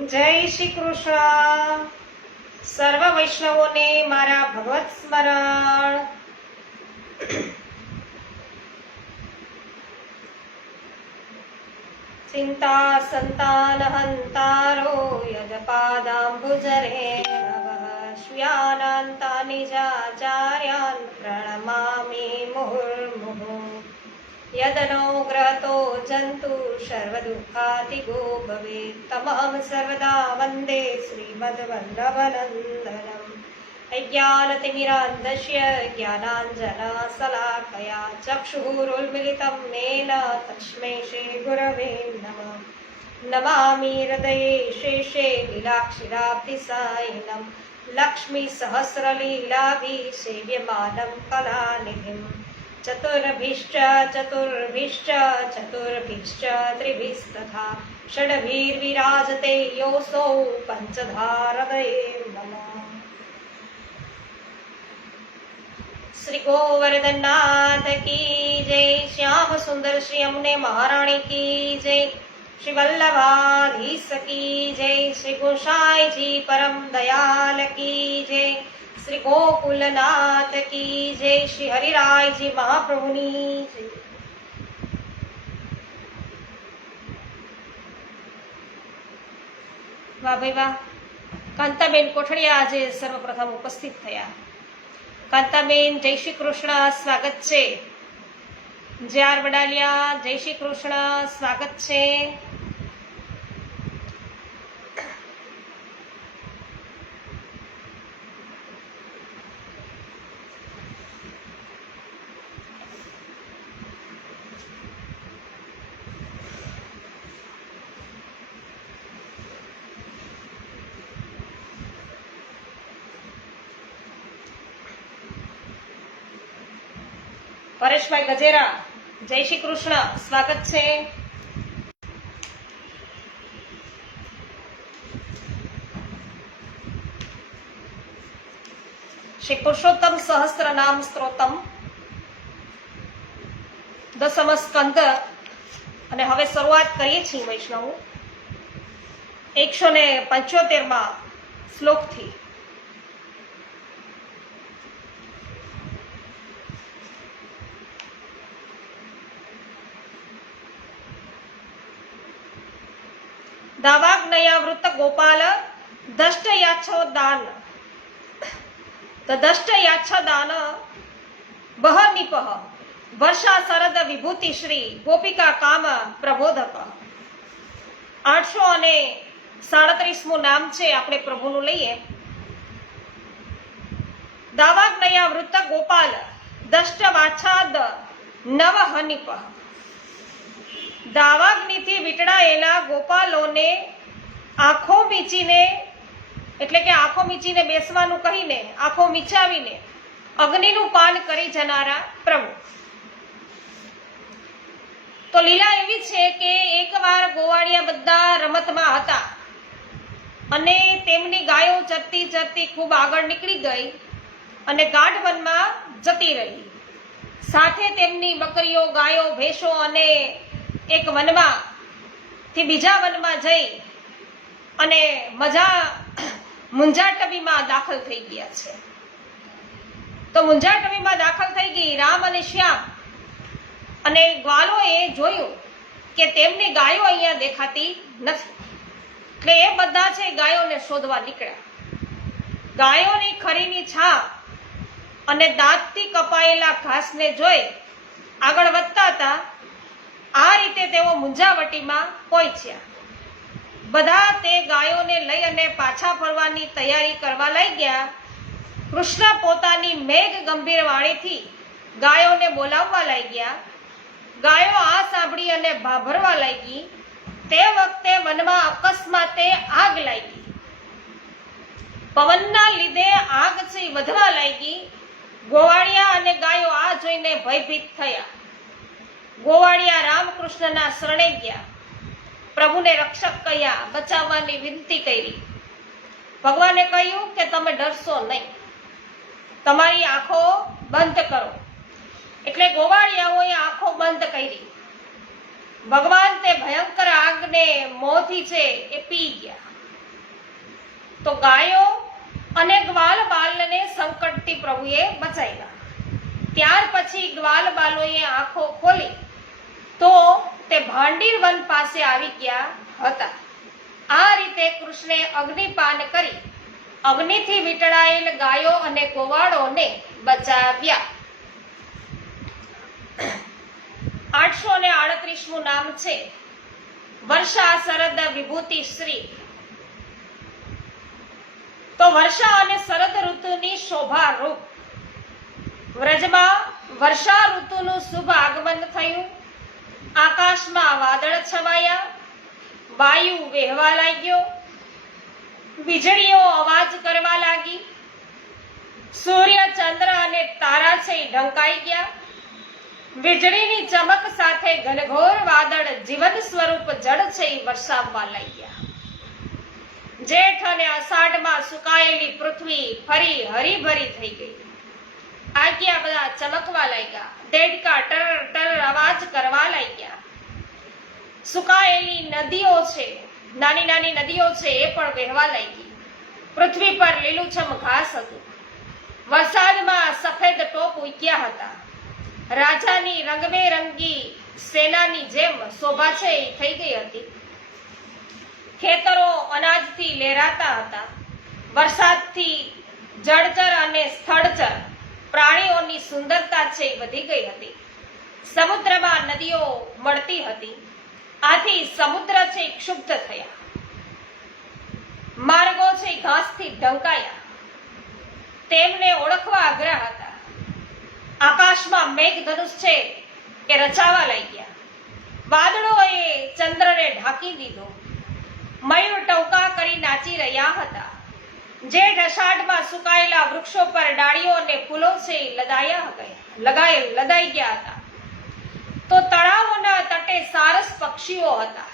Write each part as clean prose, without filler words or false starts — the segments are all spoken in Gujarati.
જય શ્રી કૃષ્ણ. સર્વ વૈષ્ણવોને મારા ભગવત સ્મરણ. ચિંતા સંતાન હંતારો યદ પાદાંબુજરેણવઃ શ્યાનાંતા નિજાચાર્યાન પ્રણમામિ મુહુર્મુહુઃ. યદનો ગ્રહતો જંતુ સર્વદુઃખાતિગો ભવેत् તમહં સર્વદા વંદે શ્રીમદ્વલ્લભનંદનમ. અજ્ઞાનતિમિરાન્ધસ્ય જ્ઞાનાંજનશલાકયા ચક્ષુરુન્મિલિतं येन તસ્मै શ્રીગુરવે નમઃ. નમામિ હૃદયે શેષે લીલાક્ષિરાબ્ધિસાયિनं લક્ષ્મીસહસ્રલીલાભિः સેવ્યમાनं કલાનિધિम्. ચતુર્ભિશ્ચ ત્રિભિस्तथा ષડભીર્વિરાજતે યોऽસૌ પંચધારદये નમઃ. શ્રી ગોવર્ધનનાથ કી જય. શ્યામ સુંદર શ્રી અમને મહારાણી કી જય. શ્રી વલ્લભાધીશ કી જય. શ્રી ગોસાઈજી પરમ દયાલ કી જય. શ્રી ગોકુલનાથ કી જય. શ્રી હરિરાયજી મહાપ્રભુની જય. વાહ ભાઈ વાહ. કાંતાબેન કોઠડિયા આજે સર્વપ્રથમ ઉપસ્થિત થયા. કાંતાબેન જય શ્રી કૃષ્ણ, સ્વાગત છે. જ્યાર વડાલિયા જય શ્રી કૃષ્ણ, સ્વાગત છે. પરેશભાઈ ગજેરા જય શ્રી કૃષ્ણ, સ્વાગત છે. શ્રી પુરુષોત્તમ સહસ્ત્ર નામ સ્ત્રોતમ દસમ સ્કંદ અને હવે શરૂઆત કરીએ છીએ વૈષ્ણવ 175 શ્લોકથી. દાવાગ્નયાવૃત ગોપાલ દષ્ટયાચ્છદાન દષ્ટયાચ્છદાન બહ નિપહ વર્ષા શરદ વિભૂતિ શ્રી ગોપિકા કામ પ્રબોધક. 837મું નામ છે, આપણે પ્રભુનું લઈએ. દાવાગ્નયાવૃત ગોપાલ દષ્ટવાચ્છાદ નવ નિપહ. દાવાગ્નિથી વીંટળાયેલા ગોપાલોને આંખો મીચીને, એટલે કે આંખો મીચીને બેસવાનું કહીને આંખો મીચાવીને અગ્નિનું પાન કરી જનારા પ્રભુ. તો લીલા એવી છે કે એકવાર ગોવાળિયા બધા રમતમાં હતા અને તેમની ગાયો ચરતી ચરતી ખૂબ આગળ નીકળી ગઈ અને ગાઢ વનમાં જતી રહી. સાથે તેમની બકરીઓ, ગાયો, ભેંસો અને એક વનમાં થી બીજા વનમાં જઈ અને મુંજાટવીમાં દાખલ થઈ ગયા છે. તો મુંજાટવીમાં દાખલ થઈ ગઈ રામ અને શ્યામ, અને ગ્વાલોએ જોયું કે તેમની ગાયો અહીંયા દેખાતી નથી, એટલે એ બધા છે ગાયોને શોધવા નીકળ્યા. ગાયોની ખરીની છાપ અને દાંતથી કપાયેલા ઘાસને જોઈ આગળ વધતા હતા. આ રીતે તેઓ મુંજાવટીમાં પહોંચ્યા. બધા તે ગાયોને લઈ અને પાછા ફરવાની તૈયારી કરવા લાગ્યા. કૃષ્ણ પોતાની મેઘ ગંભીર વાણીથી ગાયોને બોલાવવા લાગ્યા. ગાયો આ સાંભળી અને ભાભરવા લાગી. તે વખતે વનમાં અકસ્માતે આગ લાગી. પવનના લીધે આગ વધવા લાગી. ગોવાળિયા અને ગાયો આ જોઈને ભયભીત થયા. ગોવાળિયા રામકૃષ્ણના શરણે ગયા. પ્રભુને રક્ષક કહ્યા, બચાવવાની વિનંતી કરી. ભગવાને કહ્યું કે તમે ડરશો નહીં, તમારી આંખો બંધ કરો. એટલે ગોવાળિયાઓએ આંખો બંધ કરી. ભગવાન તે ભયંકર આગને મોંથી છે એ પી ગયા. તો ગાયો અને ગ્વાલ બાલને સંકટથી પ્રભુએ બચાવ્યા. ત્યાર પછી ગ્વાલ બાલોએ આંખો ખોલી તો તે ભાંડીર વન પાસે આવી ગયા હતા. આ રીતે કૃષ્ણે અગ્નિપાન કરી અગ્નિથી વીંટળાયેલ ગાયો અને ગોવાળોને બચાવ્યા. 838મું નામ છે વર્ષા શરદ વિભૂતિ શ્રી. તો વર્ષા અને શરદ ઋતુની શોભા રૂપ વ્રજમાં વર્ષા ઋતુનું શુભ આગમન થયું. આકાશમાં વાદળ છવાયા, વાયુ વહેવા લાગ્યો, વીજળીઓ અવાજ કરવા લાગી, સૂર્ય ચંદ્ર અને તારા છે ઢંકાઈ ગયા. વીજળીની ચમક સાથે ઘનઘોર વાદળ જીવન સ્વરૂપ જળ છે વરસાવવા લાગ્યા. જેઠ અને અષાઢમાં સુકાયેલી પૃથ્વી ફરી હરીભરી થઈ ગઈ. આગ્યા બધા ચમકવા લાગ્યા, દેડકા ટર ટર અવાજ કરવા લાગ્યા. સુકાયેલી નદીઓ છે, નાની નાની નદીઓ છે, એ પણ વહેવા લાગી. પૃથ્વી પર લીલુંછમ ઘાસ હતું. વરસાદમાં સફેદ ટોપ ઉગ્યા હતા. રાજાની રંગબેરંગી સેનાની જેમ શોભા છે એ થઈ ગઈ હતી. ખેતરો અનાજથી લહેરાતા હતા. વરસાદથી જળચર અને સ્થળચર પ્રાણીઓની સુંદરતા છે વધી ગઈ હતી. સમુદ્રમાં નદીઓ મળતી હતી. આથી સમુદ્ર છે ક્ષુબ્ધ થયા. માર્ગો છે ઘાસથી ઢંકાયા. તેમને ઓળખવા અઘરા હતા. આકાશમાં મેઘધનુષ છે કે રચાવા લાગ્યા. વાદળોએ ચંદ્રને ઢાંકી દીધો. મયુર ટવકા કરી નાચી રહ્યા હતા. જેઠ અષાઢમાં સુકાયેલા વૃક્ષો પર ડાળીઓ અને ફૂલો છે લદાઈ ગયા હતા. તો તળાવોના તટે સારસ પક્ષીઓ હતા.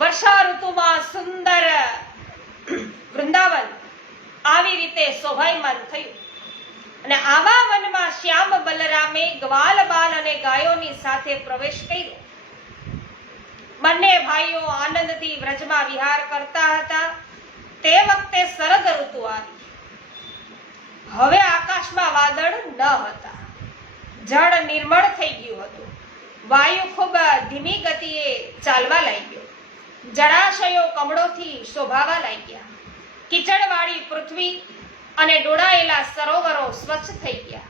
વર્ષા ઋતુમાં સુંદર વૃંદાવન આવી રીતે શોભાયમાન થયું. અને આવા વનમાં શ્યામ બલરામે ગ્વાલ બાલ અને ગાયોની સાથે પ્રવેશ કર્યો. બંને ભાઈઓ આનંદથી વ્રજમાં વિહાર કરતા હતા. તે વખતે શરદ ઋતુ આવી. હવે આકાશમાં વાદળ ન હતા. જળ નિર્મળ થઈ ગયું હતું. વાયુ ખૂબ ધીમી ગતિએ ચાલવા લાગ્યો. જળાશયો કમળોથી શોભાવા લાગ્યા. કીચડવાળી પૃથ્વી અને ડોળાયેલા સરોવરો સ્વચ્છ થઈ ગયા.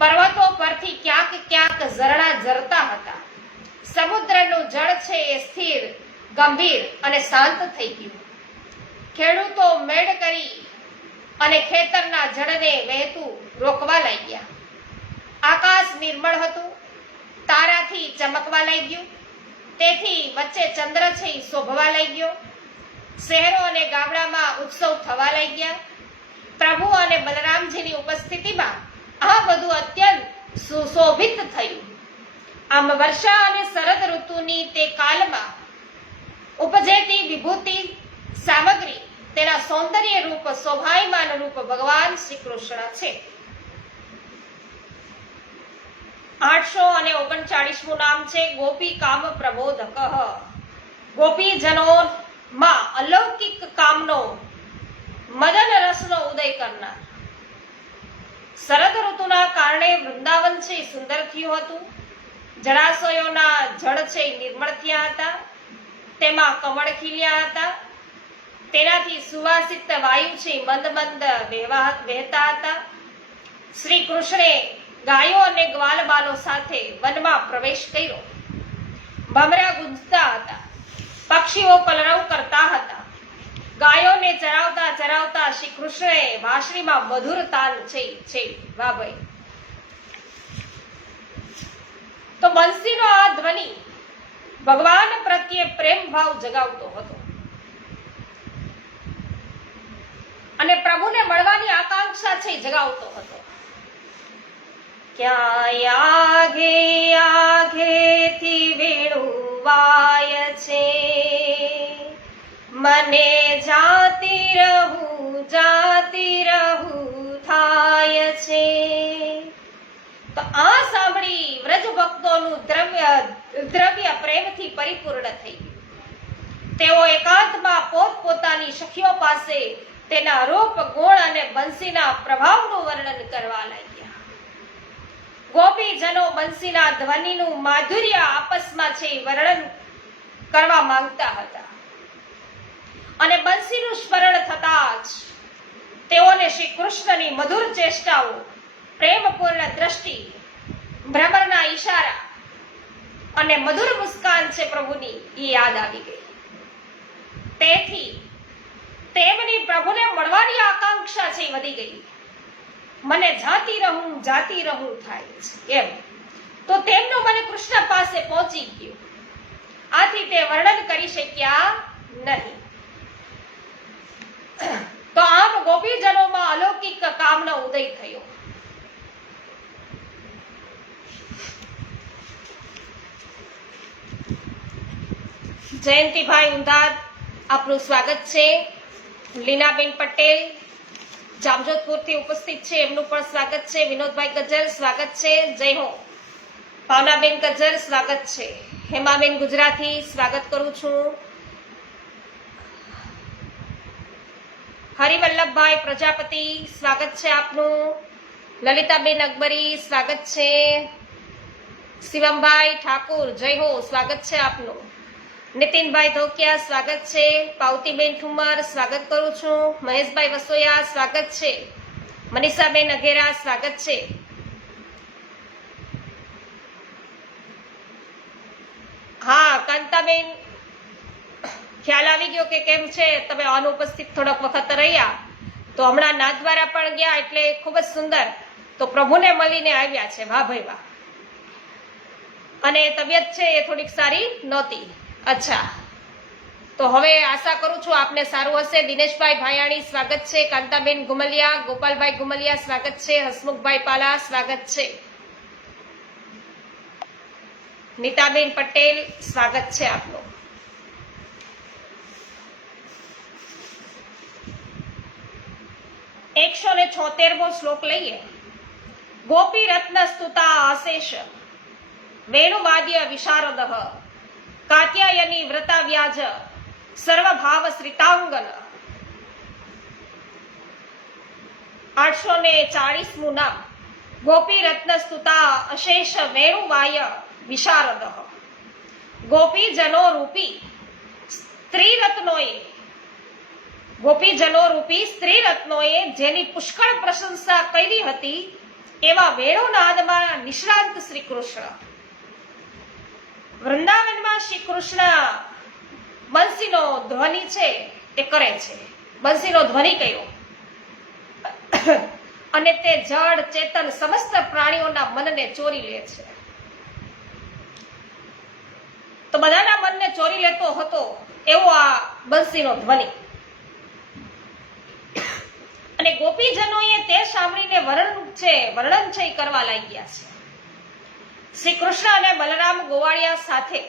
પર્વતો પરથી ક્યાંક ક્યાંક ઝરણા ઝરતા હતા. સમુદ્રનું જળ છે એ સ્થિર, ગંભીર અને શાંત થઈ ગયું. ખેડૂતો મેળ કરી અને ખેતરના જળને વહેતું રોકવા લાગ્યા. આકાશ નિર્મળ હતું. તારાથી ચમકવા લાગ્યું. તેથી વચ્ચે ચંદ્ર છે શોભવા લાગ્યો. શહેરો અને ગામડામાં ઉત્સવ થવા લાગ્યા. પ્રભુ અને બલરામજીની ઉપસ્થિતિમાં આ બધું અત્યંત સુશોભિત થયું. આમ વર્ષા અને શરદ ઋતુની તે કાલમાં ઉપજેતી વિભૂતિ સામગ્રી તેના સૌંદર્ય રૂપ શોભાયમાન રૂપ ભગવાન શ્રી કૃષ્ણ છે. 839મું નામ છે ગોપી કામ પ્રબોધક. ગોપીજનોમાં અલૌકિક કામનો મદન રસનો ઉદય કરનાર. શરદ ઋતુના કારણે વૃંદાવન છે સુંદર થયું હતું. જળાશયોના જળ છે નિર્મળ થયા હતા. તેમાં કમળ ખીલ્યા હતા. તેનાથી સુવાસિત વાયુ છે મંદ મંદ વહેતા હતા. શ્રી કૃષ્ણે ગાયો અને ગ્વાલ બાલો સાથે વનમાં પ્રવેશ કર્યો. ભમરા ગુંજતા હતા. પક્ષીઓ કલરવ કરતા હતા. ગાયોને ચરાવતા ચરાવતા શ્રી કૃષ્ણએ વાંસળીમાં મધુર તાન છે વાહ ભાઈ. તો બંસીનો આ ધ્વનિ ભગવાન પ્રત્યે પ્રેમ ભાવ જગાવતો હતો અને પ્રભુને મળવાની આકાંક્ષા છે જગાવતો હતો. ક્યાંય આઘે આઘેથી વેણુવાય છે, મને જાતી રહું થાય છે. તો આ સાંભળી વ્રજ ભક્તોનું દ્રવ્ય પ્રેમથી પરિપૂર્ણ થઈ ગયું. તેઓ એકાંતમાં પોતપોતાની સખીઓ પાસે તેના રૂપ, ગુણ અને બંસીના પ્રભાવનું વર્ણન કરવા લાગ્યા. ગોપીજનો બંસીના ધ્વનિનું માધુર્ય આપસમાં છે વર્ણન કરવા માંગતા હતા અને બંસીનું સ્મરણ થતા જ તેઓને શ્રી કૃષ્ણની મધુર ચેષ્ટાઓ, પ્રેમપૂર્ણ દ્રષ્ટિ, ભ્રમરના ઈશારા અને મધુર મુસ્કાન છે પ્રભુની એ યાદ આવી ગઈ. તેથી તેમની પ્રભુને મળવાની આકાંક્ષા છે વધી ગઈ. મને જાતી રહું થાય છે એમ. તો તેમનું મને કૃષ્ણ પાસે પહોંચી ગયું. આથી તે વર્ણન કરી શક્યા નહીં. તો આમ ગોપીજનોમાં અલૌકિક કામનો ઉદય થયો. જયંતિભાઈ ઉંધાદ, આપનું સ્વાગત છે. લીનાબેન પટેલ જામજોધપુરથી ઉપસ્થિત છે, એમનું પણ સ્વાગત છે. વિનોદભાઈ ગજ્જર, સ્વાગત છે. જય હો. ભાવનાબેન ગજ્જર, સ્વાગત છે. હેમાબેન ગુજરાતી, સ્વાગત કરું છું. હરિવલ્લભભાઈ પ્રજાપતિ, સ્વાગત છે આપનું. લલિતાબેન અકબરી, સ્વાગત છે. શિવમભાઈ ઠાકુર, જય હો, સ્વાગત છે આપનું. નીતિનભાઈ ધોકિયા, સ્વાગત છે. પાવતીબેન ઠુમર, સ્વાગત કરું છું. મહેશભાઈ વસોયા, સ્વાગત છે. મનીષાબેન અઘેરા, સ્વાગત છે. હા કાંતાબેન, ખ્યાલ આવી ગયો કે કેમ છે, તમે અનુપસ્થિત થોડોક વખત રહ્યા, તો હમણાં નાથદ્વારા પણ ગયા, એટલે ખૂબ જ સુંદર. તો પ્રભુને મળીને આવ્યા છે. વાહ ભાઈ વાહ. અને તબિયત છે એ થોડીક સારી નહોતી. અચ્છા, તો હવે આશા કરું છું આપને સારું હશે. દિનેશભાઈ ભાયાણી, સ્વાગત છે. કાંતાબેન ગુમલિયા, ગોપાલભાઈ ગુમલિયા, સ્વાગત છે. હસમુખભાઈ પાલા, સ્વાગત છે. નીતાબેન પટેલ, સ્વાગત છે આપનું. 176મો શ્લોક લઈએ. ગોપી રત્ન સ્તુતા અશેષ વેણુવાદ્ય વિશારદ કાત્યાયની વ્રતા વ્યાજ સર્વભાવ શ્રિતાંગન. 840મું નામ. ગોપી રત્ન સ્તુતા અશેષ વેણુવાય વિશારદ. ગોપીજનો રૂપી સ્ત્રી રત્નોએ જેની પુષ્કળ પ્રશંસા કરી હતી એવા વેણુનાદમાં નિષ્ણાંત શ્રી કૃષ્ણ. વૃંદાવનમાં શ્રી કૃષ્ણ બંસીનો ધ્વનિ છે તે કરે છે. બંસીનો ધ્વનિ કયો અને તે જડ ચેતન સમસ્ત પ્રાણીઓના મનને ચોરી લે છે. તો બધાના મનને ચોરી લેતો હતો એવો આ બંસીનો ધ્વનિ. અને ગોપીજનોએ તે સાંભળીને વર્ણન છે કરવા લાગ્યા છે. શ્રી કૃષ્ણ અને બલરામ ગોવાળિયા સાથે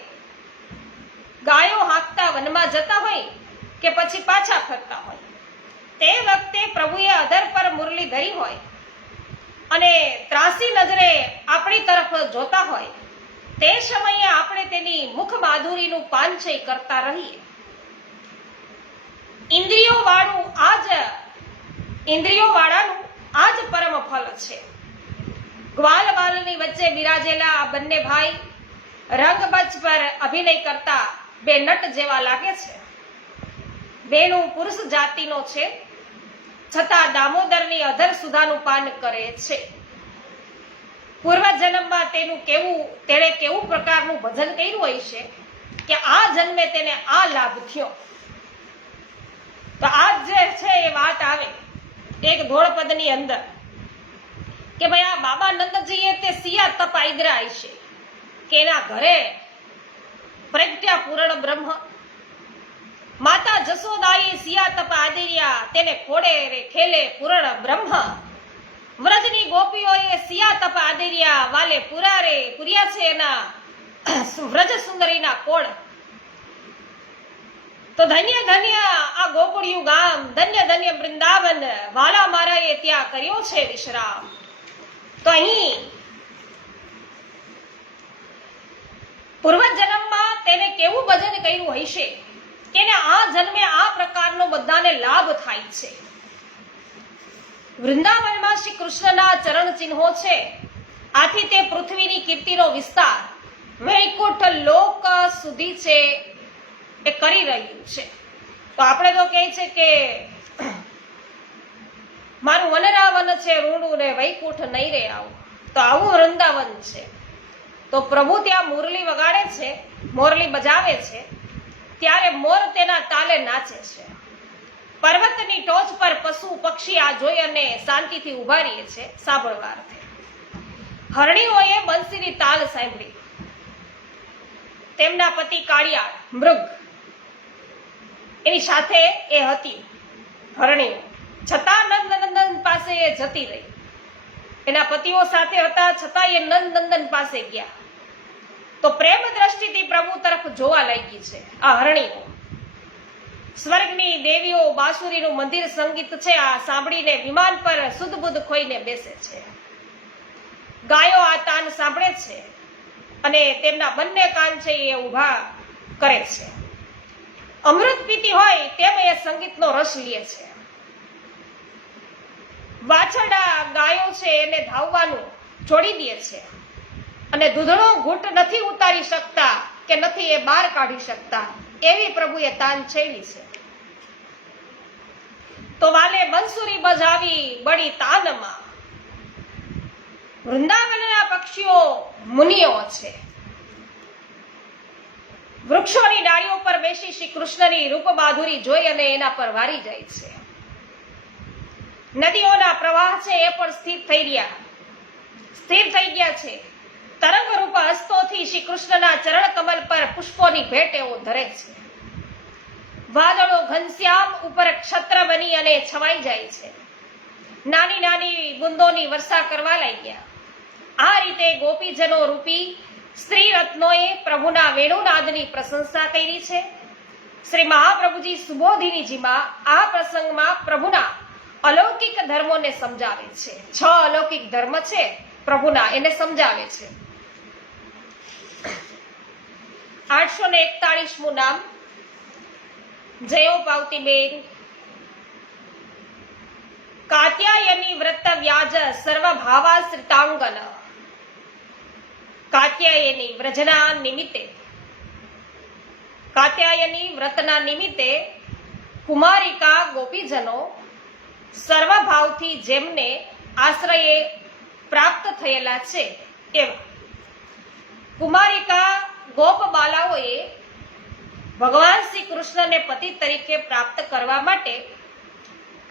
ગાયો હાંકતા વનમાં જતા હોય કે પછી પાછા ફરતા હોય, તે વખતે પ્રભુએ અધર પર મુરલી ધરી હોય અને ત્રાસી નજરે આપણી તરફ જોતા હોય, તે સમયે આપણે તેની મુખ માધુરીનું પાન છે કરતા રહીએ. ઇન્દ્રિયો વાળાનું આ જ પરમ ફલ છે. ગ્વાલ વાલની વચ્ચે બિરાજેલા આ બંને ભાઈ રંગમંચ પર અભિનય કરતા બે નટ જેવા લાગે છે. બેનું પુરુષ જાતિનો છે, છતાં દામોદરની અધર સુધાનું પાન કરે છે. પૂર્વ જન્મમાં તેણે કેવું પ્રકારનું ભજન કર્યું હોય છે કે આ જન્મે તેને આ લાભ થયો. તો આ જે છે એ વાત આવે એક ધોળપદની અંદર કે ભાઈ આ બાબા નંદજીએ તે સિયા તપ આદરા છે કે એના ઘરે પ્રજ્ઞા પૂર્ણ બ્રહ્મ, માતા જશોદાએ સિયા તપ આદર્યા તેને ખોડે રે ખેલે પૂર્ણ બ્રહ્મ. વ્રજની ગોપીઓએ સિયા તપ આદર્યા વાલે પુર્યા છે એના વ્રજ સુંદરીના કોળ. તો ધન્ય ધન્ય આ ગોકુળિયું ગામ, ધન્ય ધન્ય વૃંદાવન, વાલા મારાએ ત્યાં કર્યો છે વિશ્રામ. તો અહીં પૂર્વ જન્મમાં તેને કેવું ભજન કર્યું હશે એને આ જન્મે આ પ્રકારનો બધાને લાભ થાય છે. વૃંદાવનમાં શ્રી કૃષ્ણના ચરણ ચિહ્નો છે. આથી તે પૃથ્વીની કીર્તિનો વિસ્તાર વૈકુંઠ લોક સુધી છે એ કરી રહ્યું છે. તો આપણે તો કહે છે કે મારું વનરાવન છે રૂણું ને વૈકુંઠ નહીં રે આવું, તો આવું વૃંદાવન છે. તો પ્રભુ ત્યાં મુરલી વગાડે છે, મોરલી બજાવે છે, ત્યારે મોર તેના તાલે નાચે છે. પર્વતની ટોચ પર પશુ પક્ષી આ જોઈ અને શાંતિથી ઉભા રહે છે સાંભળવા અર્થે. હરણીઓએ બંસીની તાલ સાંભળી. તેમના પતિ કાળિયાળ મૃગ એની સાથે એ હતી હરણીઓ, છતાં નંદનંદન પાસે એ જતી રહી. એના પતિઓ સાથે હતા છતાં એ નંદનંદન પાસે ગયા. તો પ્રેમ દ્રષ્ટિથી પ્રભુ તરફ જોવા લાગી છે આ હરણીઓ. સ્વર્ગની દેવીઓ બાંસુરીનું મંદિર સંગીત છે આ સાંભળીને વિમાન પર સુધબુધ ખોઈને બેસે છે. ગાયો આ તાન સાંભળે છે અને તેમના બંને કાન છે એ ઊભા કરે છે. અમૃત પીતી હોય તેમ એ સંગીતનો રસ લે છે. વાછરડા ગાયો છે એને ધાવવાનું છોડી દે છે અને દૂધનો ઘૂંટ નથી ઉતારી શકતા કે નથી એ બહાર કાઢી શકતા એવી પ્રભુએ તાન છેડી છે. તો વાલે બંસુરી બજાવી બડી તાનમાં. વૃંદાવનના પક્ષીઓ મુનિઓ છે. વૃક્ષોની ડાળીઓ પર બેસી શ્રી કૃષ્ણની રૂપ બહાદુરી જોઈ અને એના પર વારી જાય છે. નદીઓના પ્રવાહ છે એ પણ સ્થિર થઈ ગયા છે. તરંગ રૂપ હસ્તોથી શ્રી કૃષ્ણના ચરણ કમલ પર પુષ્પોની ભેટ એવો ધરે છે. વાદળો ઘનશ્યામ ઉપર ક્ષત્ર બની અને છવાઈ જાય છે. નાની નાની બુંદોની વર્ષા કરવા લાગ્યા. આ રીતે ગોપીજનો રૂપી સ્ત્રી રત્નોએ પ્રભુના વેણુનાદની પ્રશંસા કરી છે. શ્રી મહાપ્રભુજી સુબોધિનીજીમાં આ પ્રસંગમાં પ્રભુના અલૌકિક ધર્મોને સમજાવે છે. 6 અલૌકિક ધર્મ છે પ્રભુના, એને સમજાવે છે. 841મું નામ જયો પાવતીબેન. કાત્યાયની વ્રત વ્યાજ સર્વ ભાવાશ્રિતાંગન. કાત્યાયની વ્રજના નિમિત્તે, કાત્યાયની વ્રતના નિમિત્તે કુમારિકા ગોપીજનો સર્વભાવથી જેમને આશ્રયે પ્રાપ્ત થયેલા છે એવા કુમારિકા ગોપ બાલાઓએ ભગવાન શ્રી કૃષ્ણને પતિ તરીકે પ્રાપ્ત કરવા માટે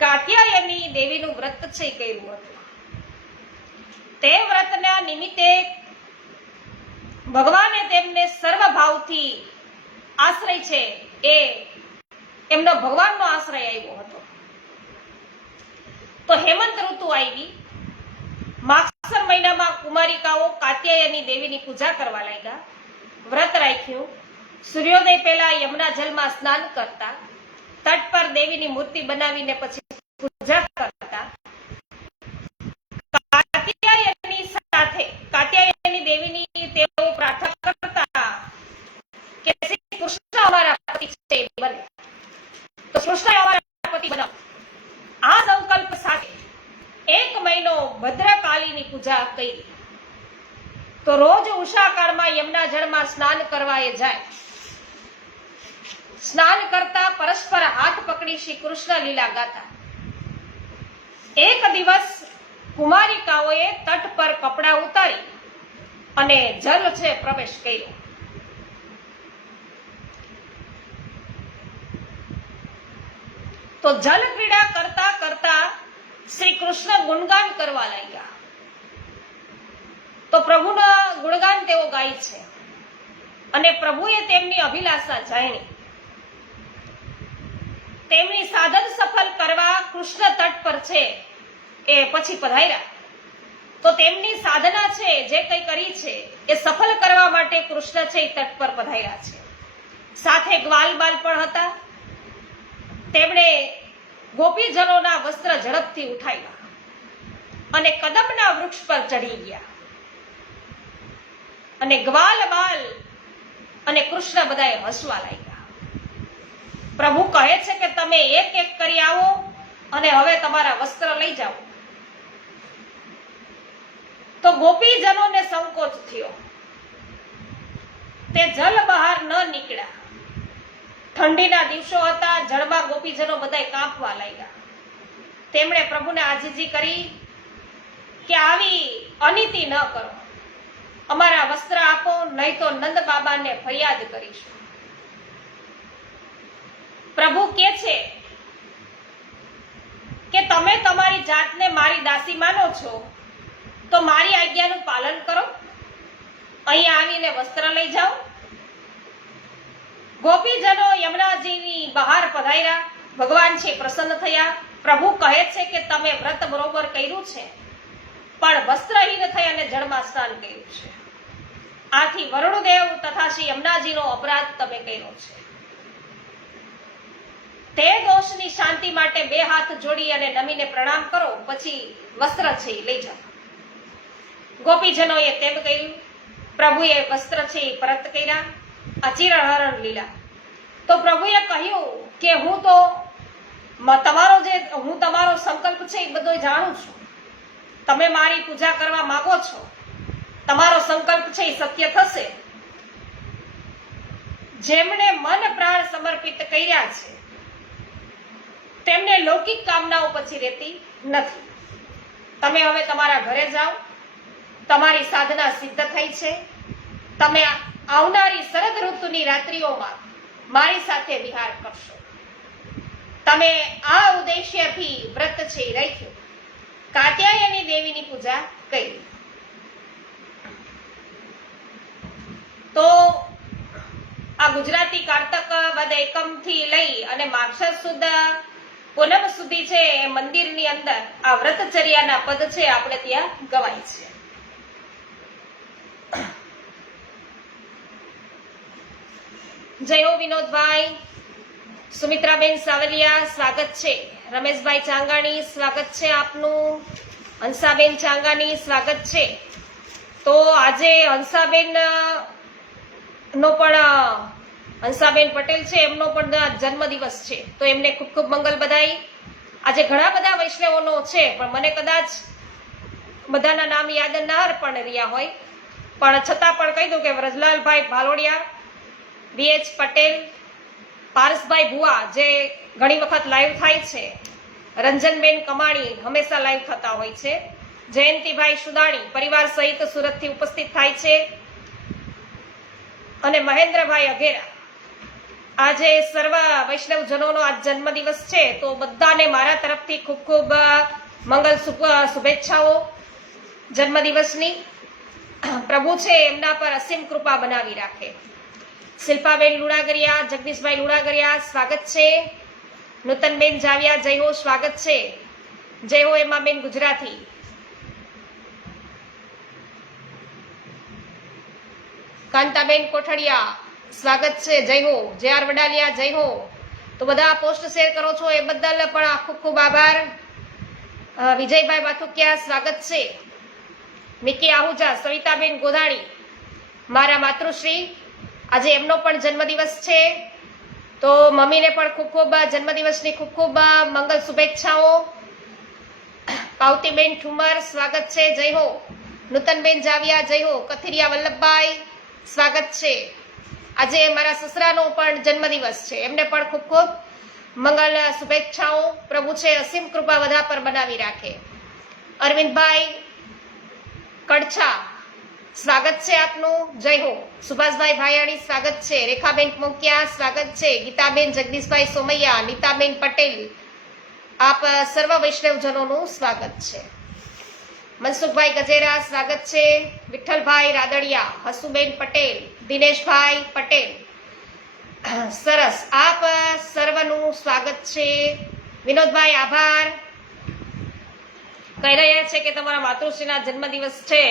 કાત્યાયની દેવીનું વ્રત છે કર્યું હતું. તે વ્રતના નિમિત્તે ભગવાને તેમને સર્વભાવથી આશ્રય છે એ એમનો ભગવાનનો આશ્રય આવ્યો હતો. તો હેમંત ઋતુ આવી. માગસર મહિનામાં કુમારિકાઓ કાત્યાયની દેવીની પૂજા કરવા લાગ્યા. વ્રત રાખ્યું. સૂર્યોદય પહેલા યમુના જલમાં સ્નાન કરતા. તટ પર દેવીની મૂર્તિ બનાવીને પછી પૂજા કરતા. કાત્યાયની દેવીની તેઓ પ્રાર્થના કરતા કે શ્રી કૃષ્ણ અમારા પતિ છે બને, તો કૃષ્ણ અમારા પતિ બનાવો. આ સંકલ્પ સાથે 1 મહિનો ભદ્રકાલીની પૂજા કરી. તો રોજ ઉષાકાળમાં યમુના જળમાં સ્નાન કરવા એ જાય. સ્નાન કરતા પરસ્પર હાથ પકડી શ્રી કૃષ્ણ લીલા ગાતા. એક દિવસ કુમારિકાઓએ તટ પર કપડા ઉતારી અને જલ છે પ્રવેશ કર્યો. તો જલ ક્રીડા કરતા કરતા શ્રી કૃષ્ણ ગુણગાન કરવા લાગ્યા. તો પ્રભુના ગુણગાન તેઓ ગાય છે અને પ્રભુએ તેમની અભિલાષા જાણી. તેમની સાધન સફળ કરવા કૃષ્ણ તટ પર છે એ પછી પધાર્યા. તો તેમની સાધના છે જે કંઈ કરી છે એ સફળ કરવા માટે કૃષ્ણ છે એ તટ પર પધાર્યા છે. સાથે ગ્વાલ બાલ પણ હતા. તેમણે ગોપીજનોના વસ્ત્ર ઝડપથી ઉઠાવ્યા અને કદમના વૃક્ષ પર ચડી ગયા. અને ગ્વાલ બાલ અને કૃષ્ણ બધાએ હસવા લાગ્યા. પ્રભુ કહે છે કે તમે એક એક કરી આવો અને હવે તમારા વસ્ત્ર લઈ જાઓ. તો ગોપીજનોને સંકોચ થયો. તે જલ બહાર ન નીકળ્યા. ઠંડીના દિવસો હતા, જળમાં ગોપીજનો બધાય કાંપવા લાગ્યા. તેમણે પ્રભુને આજીજી કરી કે આવી અનીતિ ન કરો, અમારા વસ્ત્ર આપો, નહીં તો નંદ બાબાને ફરિયાદ કરીશું. પ્રભુ કહે છે કે તમે તમારી જાતને મારી દાસી માનો છો તો મારી આજ્ઞાનું પાલન કરો, અહીંયા આવીને વસ્ત્ર લઈ જાઓ. ગોપીજનો યમુનાજીની બહાર પધાર્યા. ભગવાન છે પ્રસન્ન થયા. પ્રભુ કહે છે કે તમે વ્રત બરોબર કર્યું છે, પણ વસ્ત્રહીન થઈ અને જળમાં સ્નાન કર્યું છે. આથી વરુણદેવ તથા શ્રી યમુનાજીનો અપરાધ તમે કર્યો છે. તે દોષની શાંતિ માટે બે હાથ જોડી અને નમીને પ્રણામ કરો, પછી વસ્ત્ર છે લઈ જાઓ. ગોપીજનોએ તેમ કર્યું. પ્રભુએ વસ્ત્ર છે પરત કર્યા. અચિરહરણ લીલા. તો પ્રભુએ કહ્યું કે હું તમારો સંકલ્પ છે એ બધો જાણું છું. તમે મારી પૂજા કરવા માંગો છો, તમારો સંકલ્પ છે એ સત્ય થશે. જેમણે મન પ્રાણ સમર્પિત કર્યા છે તેમને લૌકિક કામનાઓ પછી રહેતી નથી. તમે હવે તમારા ઘરે જાઓ. તમારી સાધના સિદ્ધ થઈ છે. તમે આવનારી શરદ ઋતુની રાત્રિઓમાં મારી સાથે વિહાર કરશો. તમે આ ઉદ્દેશ્યથી વ્રત છે રાખ્યું. કાત્યાયની દેવીની પૂજા કરી. તો આ ગુજરાતી કારતક વદ એકમ થી લઈ અને માગશર સુદ પૂનમ સુધી છે એ મંદિરની અંદર આ વ્રતચર્યાના પદ છે આપણે ત્યાં ગવાય છે. જય હો વિનોદભાઈ, સુમિત્રાબેન સાવલિયા સ્વાગત છે. રમેશભાઈ ચાંગાણી સ્વાગત છે આપનું. હંસાબેન ચાંગાણી સ્વાગત છે. તો આજે હંસાબેન પટેલ છે, એમનો પણ જન્મદિવસ છે. તો એમને ખૂબ ખૂબ મંગલ બધાઈ. આજે ઘણા બધા વૈષ્ણવોનો છે, પણ મને કદાચ બધાના નામ યાદ ના પણ રહ્યા હોય, પણ છતાં પણ કહી દઉં કે વ્રજલાલભાઈ ભાલોડિયા, VH પટેલ, પારસભાઈ ભુવા જે ઘણી વખત લાઈવ થાય છે, રંજનબેન કમાણી હંમેશા લાઈવ થતા હોય છે, જયંતિભાઈ સુદાણી પરિવાર સહિત સુરતથી ઉપસ્થિત થાય છે, અને મહેન્દ્રભાઈ અઘેરા. આજે સર્વ વૈષ્ણવજનોનો આજ જન્મદિવસ છે, તો બધાને મારા તરફથી ખૂબ ખૂબ મંગલ શુભેચ્છાઓ જન્મદિવસની. પ્રભુ છે એમના પર અસીમ કૃપા બનાવી રાખે. શિલ્પાબેન લુણાગરિયા, જગદીશભાઈ લુણાગરિયા સ્વાગત છે. નૂતનબેન જાવિયા જય હો સ્વાગત છે. જય હો એમાબેન ગુજરાતી. કાંતાબેન કોઠડિયા સ્વાગત છે. જય હો. JR વડાલિયા જય હો. તો બધા પોસ્ટ શેર કરો છો એ બદલ પણ ખૂબ ખૂબ આભાર. વિજયભાઈ બાથુકિયા સ્વાગત છે. મિકી આહુજા, સવિતાબેન ગોધાણી મારા માતૃશ્રી, આજે એમનો પણ જન્મદિવસ છે. તો મમ્મીને પણ ખૂબ ખૂબ જન્મદિવસની ખૂબ ખૂબ મંગલ શુભેચ્છાઓ. પાવતીબેન ઠુમર સ્વાગત છે. જય હો. નૂતનબેન જાવિયા જય હો. કથિરિયા વલ્લભભાઈ સ્વાગત છે. આજે મારા સસરાનો પણ જન્મદિવસ છે, એમને પણ ખૂબ ખૂબ મંગલ શુભેચ્છાઓ. પ્રભુ છે અસીમ કૃપા બધા પર બનાવી રાખે. અરવિંદભાઈ કડછા સ્વાગત છે આપનું. જય હો. સુભાષભાઈ ભાયાણી સ્વાગત છે. રેખાબેન મોકિયા સ્વાગત છે. ગીતાબેન જગદીશભાઈ સોમૈયા, નીતાબેન પટેલ, આપ સર્વ વૈષ્ણવજનોનું સ્વાગત છે. મનસુખભાઈ ગજેરા સ્વાગત છે. વિઠ્ઠલભાઈ રાદડિયા, હસુબેન પટેલ, દિનેશભાઈ પટેલ, સરસ, આપ સર્વનું સ્વાગત છે. વિનોદભાઈ આભાર. કહી રહ્યા છે કે તમારા માતૃશ્રીના જન્મદિવસ છે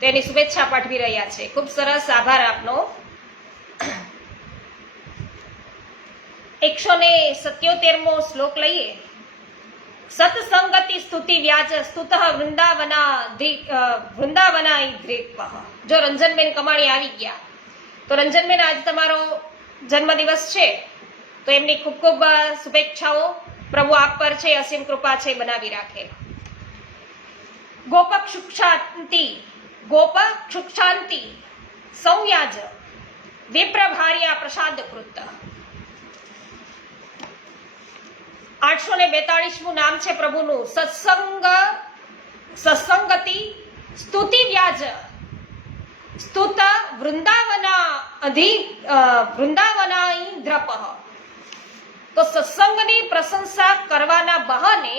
તેની શુભેચ્છા પાઠવી રહ્યા છે. ખૂબ સરસ, આભાર આપનો. 177મો શ્લોક લઈએ. સત્સંગતિ સ્તુતિ વ્યાજ સ્તુત વૃંદાવના જો રંજનબેન કમાણી આવી ગયા, તો રંજનબેન આજ તમારો જન્મદિવસ છે, તો એમની ખૂબ ખૂબ શુભેચ્છાઓ. પ્રભુ આપ પર છે, અસીમ કૃપા છે, બનાવી રાખે. ગોપક સુખ શાંતિ સૌયાજ વિપ્રભાર્યા પ્રસાદ કૃત. 842મું નામ છે પ્રભુનું. સત્સંગતિ સ્તુતિ વ્યાજ સ્તુત વૃંદાવનાઈન્દ્રપઃ. તો સત્સંગની પ્રશંસા કરવાના બહાને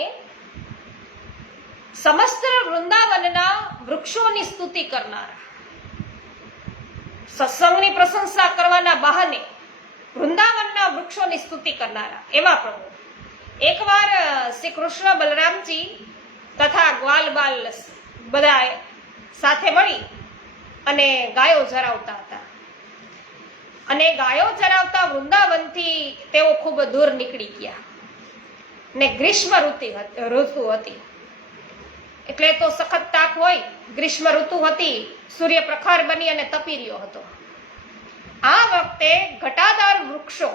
સમસ્ત વૃંદાવનના વૃક્ષોની સ્તુતિ કરનારા, સત્સંગની પ્રશંસા કરવાના બહાને વૃંદાવનના વૃક્ષોની સ્તુતિ કરનારા એવા પ્રભુ. એકવાર શ્રી કૃષ્ણ બલરામજી તથા ગ્વાલ બાલ બધા સાથે મળી અને ગાયો ચરાવતા હતા. અને ગાયો ચરાવતા વૃંદાવનથી તેઓ ખૂબ દૂર નીકળી ગયા. ને ગ્રીષ્મ ઋતુ હતી, એટલે તો સખત તાપ હોય. ગ્રીષ્મ ઋતુ હતી, સૂર્ય પ્રખર બની અને તપી રહ્યો હતો. આ વખતે ઘટાદાર વૃક્ષો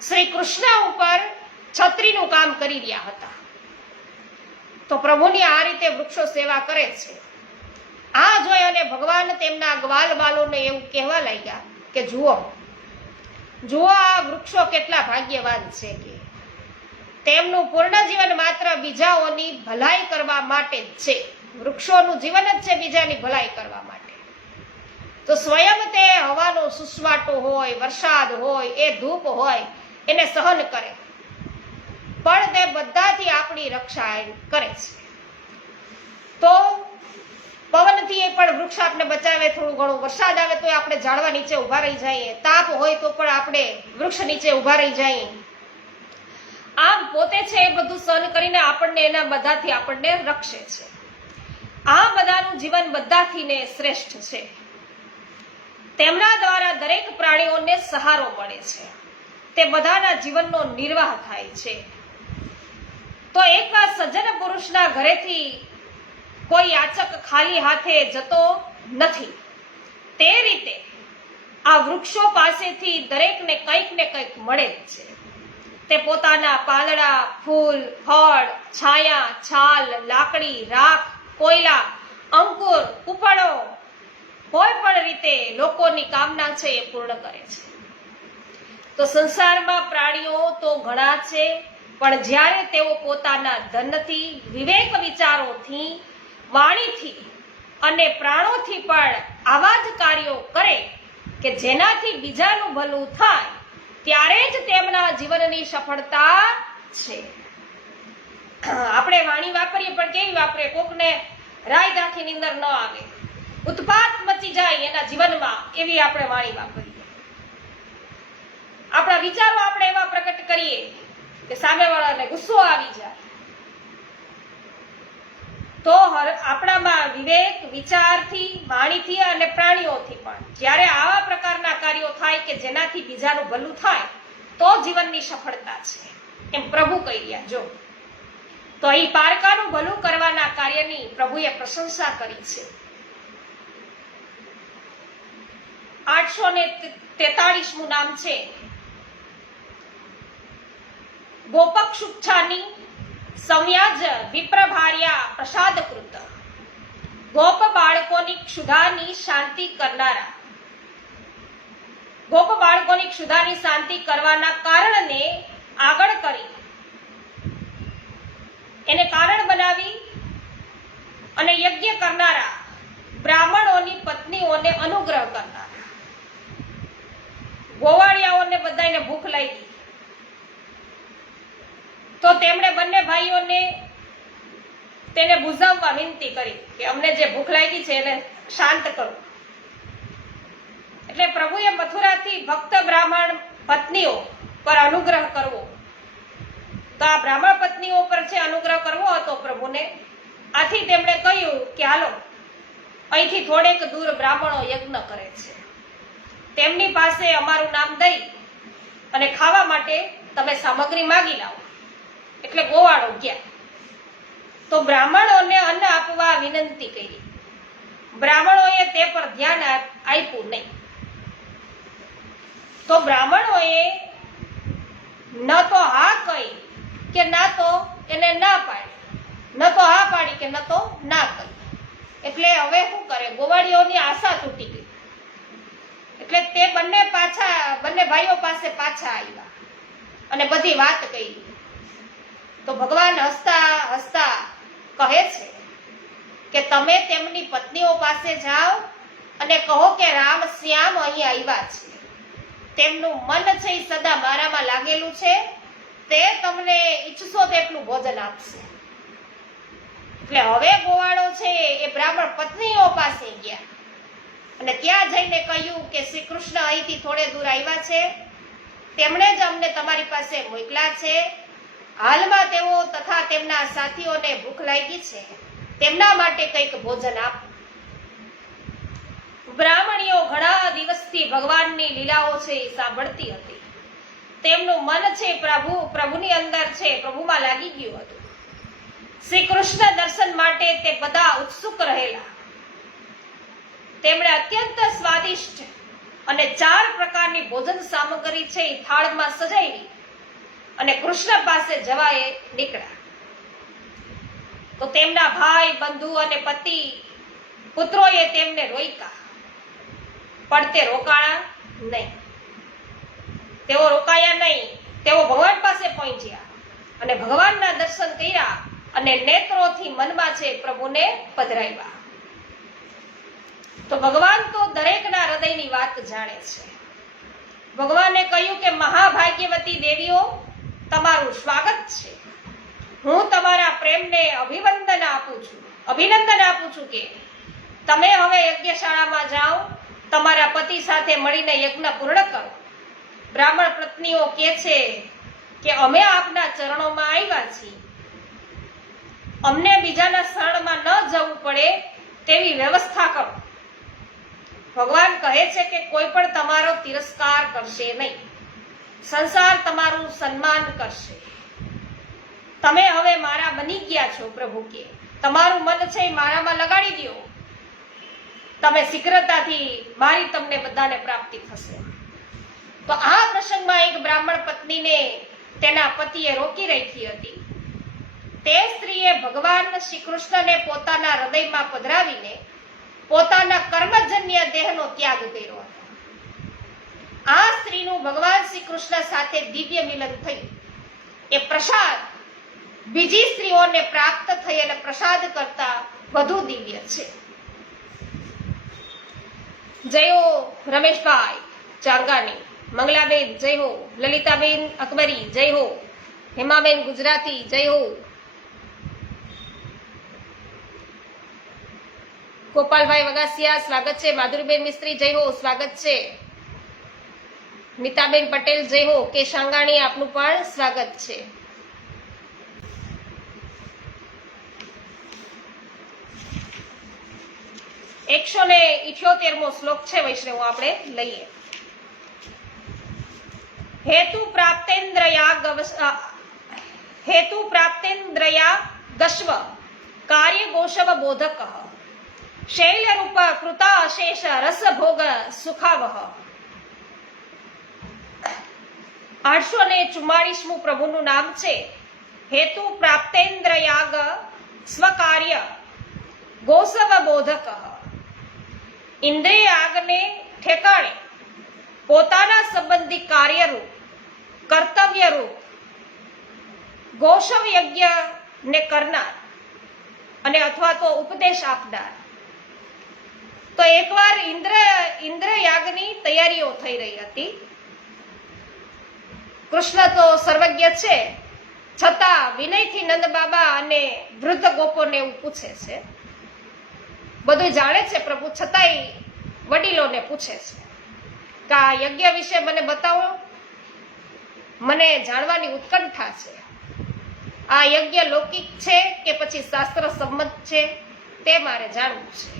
શ્રી કૃષ્ણ ઉપર છત્રીનું કામ કરી રહ્યા હતા. તો પ્રભુની આ રીતે વૃક્ષો સેવા કરે છે. આ જોઈ અને ભગવાન તેમના ગ્વાલ બાલોને એવું કહેવા લાગ્યા કે જુઓ આ વૃક્ષો કેટલા ભાગ્યવાન છે કે તેમનું પૂર્ણ જીવન માત્ર બીજાઓની ભલાઈ કરવા માટે જ છે. વૃક્ષોનું જીવન જ છે બીજાની ભલાઈ કરવા માટે. તો સ્વયં તે હવાનો સુસવાટો હોય, વરસાદ હોય, એ ધૂપ હોય એને સહન કરે, પણ તે બધાથી આપણી રક્ષા કરે છે. તો પવનથી એ પણ વૃક્ષ આપણે બચાવે, થોડું ઘણું વરસાદ આવે તો આપણે ઝાડવા નીચે ઉભા રહી જઈએ, તાપ હોય તો પણ આપણે વૃક્ષ નીચે ઉભા રહી જઈએ. આમ પોતે છે એ બધું સહન કરીને આપણને એના બધાથી આપણને રક્ષે છે. આ બધાનું જીવન બધાથીને શ્રેષ્ઠ છે. તેમના દ્વારા દરેક પ્રાણીઓને સહારો મળે છે. તે બધાના જીવનનો નિર્વાહ થાય છે. તો એક સજ્જન પુરુષના ઘરેથી કોઈ યાચક ખાલી હાથે જતો નથી. તે રીતે આ વૃક્ષો પાસેથી દરેકને કંઈક ને કંઈક મળે જ છે. તે પોતાના પાંદડા, ફૂલ, ફળ, છાયા, છાલ, લાકડી, રાખ, કોયલા, અંકુર, ઉપડો કોઈ પણ રીતે લોકોની કામના છે એ પૂર્ણ કરે છે. તો સંસારમાં પ્રાણીઓ તો ઘણા છે, પણ જ્યારે તેઓ પોતાના ધનથી, વિવેક વિચારોથી, વાણીથી અને પ્રાણોથી પણ આવા જ કાર્યો કરે કે જેનાથી બીજાનું ભલું થાય, ત્યારે જ તેમના જીવનની સફળતા છે. આપણે વાણી વાપરીએ પણ કેવી વાપરીએ? કોકને રાય દાખીની અંદર ન આવે, ઉત્પાત મચી જાય એના જીવનમાં, એવી આપણે વાણી વાપરીએ. આપણા વિચારો આપણે એવા પ્રકટ કરીએ કે સામેવાળાને ગુસ્સો આવી જાય. તો આપણામાં વિવેક વિચારથી, વાણીથી અને પ્રાણીઓથી પણ જ્યારે આવા પ્રકારના કાર્યો થાય કે જેનાથી બીજાનું ભલું થાય, તો જીવનની સફળતા છે એમ પ્રભુ કહી રહ્યા. જો તો અહીં પારકાનું ભલું કરવાના કાર્યની પ્રભુએ પ્રશંસા કરી છે. 843મું નામ છે ગોપક સુક્ષાની સંવ્યાજ વિપ્રભાર્યા પ્રસાદ કૃત. ગોપ બાળકોની ક્ષુધાની શાંતિ કરનારા. ગોપ બાળકોની ક્ષુધાની શાંતિ કરવાના કારણને આગળ કરી, એને કારણ બનાવી અને યજ્ઞ કરનારા બ્રાહ્મણોની પત્નીઓને અનુગ્રહ કરનારા. ગોવાળિયાઓને બધાને ભૂખ લાગી તો તેમણે બંને ભાઈઓને તેને બુઝાવવા વિનંતી કરી કે અમને જે ભૂખ લાગી છે એને શાંત કરો. એટલે પ્રભુએ મથુરાથી ભક્ત બ્રાહ્મણ પત્નીઓ પર અનુગ્રહ કરવો. તો આ બ્રાહ્મણ પત્નીઓ પર છે અનુગ્રહ કરવો હતો પ્રભુને. આથી તેમણે કહ્યું કે હાલો, અહીંથી થોડેક દૂર બ્રાહ્મણો યજ્ઞ કરે છે, તેમની પાસે અમારું નામ દઈ અને ખાવા માટે તમે સામગ્રી માગી લાવો. એટલે ગોવાળો ગયા. તો બ્રાહ્મણોને અન્ન આપવા વિનંતી કરી. બ્રાહ્મણોએ તે પર ધ્યાન આપ્યું નહીં. તો બ્રાહ્મણોએ ન તો હા કહી કે ના તો એને ના પાડી, ન તો હા પાડી કે ન તો ના કહી. એટલે હવે શું કરે, ગોવાળીઓની આશા તૂટી ગઈ. એટલે તે બંને ભાઈઓ પાસે પાછા આવ્યા અને બધી વાત કહી. તો ભગવાન હસતા હસતા કહે છે કે તમે તેમની પત્નીઓ પાસે જાઓ અને કહો કે રામ શ્યામ અહીં આવ્યા છે. તેમનું મન છે એ સદા મારામાં લાગેલું છે, તે તમને ઈચ્છશો તેટલું ભોજન આપશે. એટલે હવે ગોવાળો છે એ બ્રાહ્મણ પત્નીઓ પાસે ગયા અને ત્યાં જઈને કહ્યું કે શ્રી કૃષ્ણ અહીંથી થોડે દૂર આવ્યા છે, તેમણે જ અમને તમારી પાસે મોકલ્યા છે. હાલમાં તેઓ તથા તેમના સાથીઓને ભૂખ લાગી છે, તેમના માટે કંઈક ભોજન આપ. બ્રાહ્મણીઓ ઘણા દિવસથી ભગવાનની લીલાઓ છે એ સાંભળતી હતી. તેમનું મન છે પ્રભુની અંદર છે, પ્રભુમાં લાગી ગયું હતું. શ્રી કૃષ્ણ દર્શન માટે તે બધા ઉત્સુક રહેલા. તેમણે અત્યંત સ્વાદિષ્ટ અને 4 પ્રકારની ભોજન સામગ્રી છે એ થાળમાં સજાવી અને કૃષ્ણ પાસે જવા એ નીકળ્યા. તો તેમના ભાઈ, બંધુ અને પતિ પુત્રોએ તેમને રોક્યા, પણ તે રોકાયા નહીં. તેઓ રોકાયા નહીં. તેઓ ભગવાન પાસે પહોંચ્યા અને ભગવાનના દર્શન કર્યા અને નેત્રોથી મનમાં છે પ્રભુને પધરાવ્યા. તો ભગવાન તો દરેકના હૃદયની વાત જાણે છે. ભગવાને કહ્યું કે મહાભાગ્યવતી દેવીઓ, તમારું સ્વાગત છે. હું તમારા પ્રેમને અભિનંદન આપું છું કે તમે હવે યજ્ઞશાળામાં જાઓ, તમારા પતિ સાથે મળીને યજ્ઞ પૂર્ણ કરો. બ્રાહ્મણ પત્નીઓ કહે છે કે અમે આપના ચરણોમાં આવ્યા છીએ, અમને બીજાના શરણમાં ન જવું પડે તેવી વ્યવસ્થા કરો. ભગવાન કહે છે કે કોઈ પણ તમારો તિરસ્કાર કરશે નહીં, સંસાર તમારું સન્માન કરશે. તમે હવે મારા બની ગયા છો. પ્રભુ કે તમારું મન છે મારામાં લગાડી દો, તમે શીઘ્રતાથી મારી તમને બધાને પ્રાપ્તિ થશે. તો આ પ્રસંગમાં એક બ્રાહ્મણ પત્નીને તેના પતિએ રોકી રાખી હતી. તે સ્ત્રીએ ભગવાન શ્રી કૃષ્ણને પોતાના હૃદયમાં પધરાવીને પોતાના કર્મજન્ય દેહનો ત્યાગ કર્યો હતો. આ સ્ત્રીનું ભગવાન શ્રી કૃષ્ણ સાથે દિવ્ય મિલન થયું. એ પ્રસાદ બીજી સ્ત્રીઓને પ્રાપ્ત થયેલા પ્રસાદ કરતા વધુ દિવ્ય છે. જય હો રમેશભાઈ ચાંગાણી, મંગલાબેન જય હો, લલિતાબેન અકબરી જય હો, હેમાબેન ગુજરાતી જય હો, ગોપાલભાઈ વગાસિયા સ્વાગત છે, માધુરીબેન મિસ્ત્રી જય હો સ્વાગત છે, નીતાબેન પટેલ જય હો, કે શાંગાણી આપનું પણ સ્વાગત છે. એકસો ને 78મો શ્લોક છે વૈષ્ણવ, આપણે લઈએ. હેતુ પ્રાપ્તેન્દ્રયા ગશ્વ કાર્ય ગોષવ બોધક શૈલ રૂપ કૃતા અશેષ રસ ભોગ સુખાવહ. 844મું પ્રભુનું નામ છે. હેતુ પ્રાપ્તેન્દ્રયાગ સ્વકાર્ય ગોસવ બોધક. ઇન્દ્રિયાગને ઠેકાણે પોતાના સંબંધી કાર્યરૂપ કર્તવ્યરૂપ ગોષવ યજ્ઞ ને કરનાર અને અથવા તો ઉપદેશ આપનાર. તો એકવાર ઇન્દ્રયાગની તૈયારીઓ થઈ રહી હતી. કૃષ્ણ તો સર્વજ્ઞ છે, છતાં વિનયથી નંદ બાબા અને વૃદ્ધ ગોપોને એવું પૂછે છે. બધું જાણે છે પ્રભુ, છતાંય વડીલોને પૂછે છે કે આ યજ્ઞ વિશે મને બતાવો, મને જાણવાની ઉત્કંઠા છે. આ યજ્ઞ લૌકિક છે કે પછી શાસ્ત્ર સંમત છે તે મારે જાણવું છે.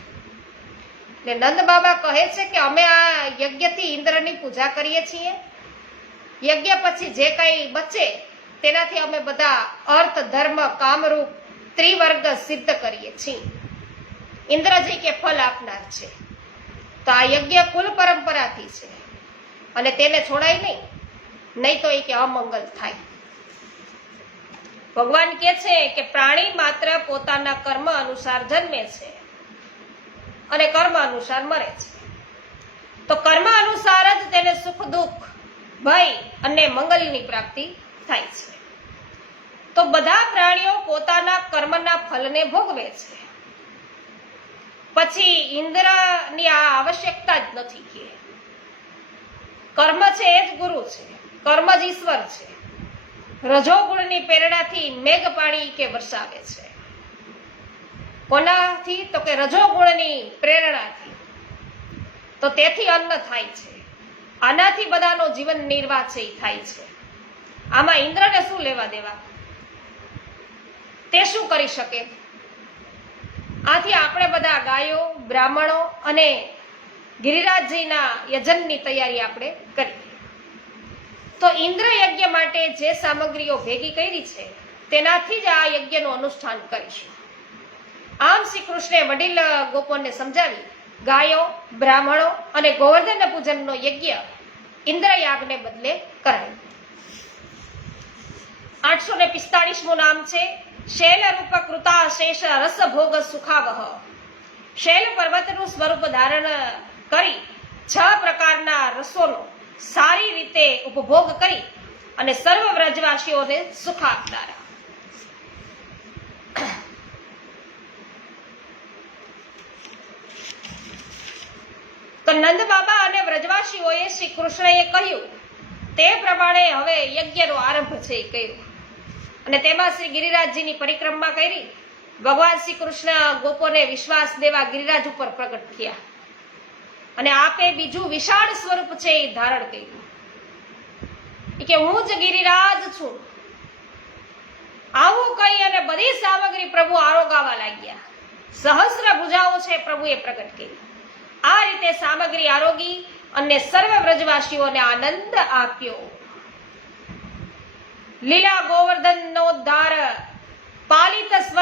ને નંદ બાબા કહે છે કે અમે આ યજ્ઞથી ઇન્દ્રની પૂજા કરીએ છીએ. યજ્ઞ પછી જે કઈ બચે તેનાથી અમે બધા અર્થ ધર્મ કામરૂપ ત્રિવર્ગ સિદ્ધ કરીએ છીએ. ઇન્દ્રજી કે ફલ આપનાર છે. તો આ યજ્ઞ કુલ પરંપરાથી છે અને તેને છોડાય નહીં. નહીં તો એ કે અમંગલ થાય. ભગવાન કે છે કે પ્રાણી માત્ર પોતાના કર્મ અનુસાર જન્મે છે અને કર્મ અનુસાર મરે છે. તો કર્મ અનુસાર જ તેને સુખ દુઃખ ભય અને મંગલની પ્રાપ્તિ થાય છે. તો બધા પ્રાણીઓ પોતાના કર્મના ફલને ભોગવે છે. પછી ઇન્દ્રની આ આવશ્યકતા જ નથી કે કર્મ છે એ જ ગુરુ છે, કર્મ જ ઈશ્વર છે. રજોગુણની પ્રેરણાથી મેઘ પાણી કે વરસાવે છે. કોનાથી? તો કે રજોગુણની પ્રેરણાથી. તો તેથી અન્ન થાય છે. આનાથી બધાનો જીવન નિર્વાહ છે એ થાય છે. આમાં ઇન્દ્રને શું લેવા દેવા? તે શું કરી શકે? આથી આપણે બધા ગાયો, બ્રાહ્મણો અને ગિરિરાજજીના યજનની તૈયારી આપણે કરીએ. તો ઇન્દ્ર યજ્ઞ માટે જે સામગ્રીઓ ભેગી કરી છે તેનાથી જ આ યજ્ઞનું અનુષ્ઠાન કરીશું. આમ શ્રી કૃષ્ણે વડીલ ગોપોને સમજાવી ગાયો, બ્રાહ્મણો અને ગોવર્ધન પૂજનનો યજ્ઞ ઇન્દ્રયાગને બદલે કરાયો. 845મું નામ છે શૈલ રૂપ કૃતા શેષ રસ ભોગ સુખાવહ. શૈલ પર્વતનું સ્વરૂપ ધારણ કરી 6 પ્રકારના રસોનો સારી રીતે ઉપભોગ કરી અને સર્વ વ્રજવાસીઓને સુખ આપનારા. તો નંદ બાબા અને વ્રજવાસીઓએ શ્રી કૃષ્ણએ કહ્યું તે પ્રમાણે હવે યજ્ઞનો આરંભ છે એ કર્યો અને તેમાં શ્રી ગિરિરાજજીની પરિક્રમા કરી. ભગવાન શ્રી કૃષ્ણ ગોપોને વિશ્વાસ દેવા ગિરિરાજ ઉપર પ્રગટ થયા અને આપે બીજું વિશાળ સ્વરૂપ છે એ ધારણ કર્યું કે હું જ ગિરિરાજ છું. આવું કહી અને બધી સામગ્રી પ્રભુ આરોગાવા લાગ્યા. સહસ્ર ભુજાઓ છે પ્રભુએ પ્રગટ કરી. આ રીતે સામગ્રી આરોગી અને સર્વ વ્રજવાસીઓને આનંદ આપ્યો. લીલા ગોવર્ધનોદ્ધાર પાલિત સ્વ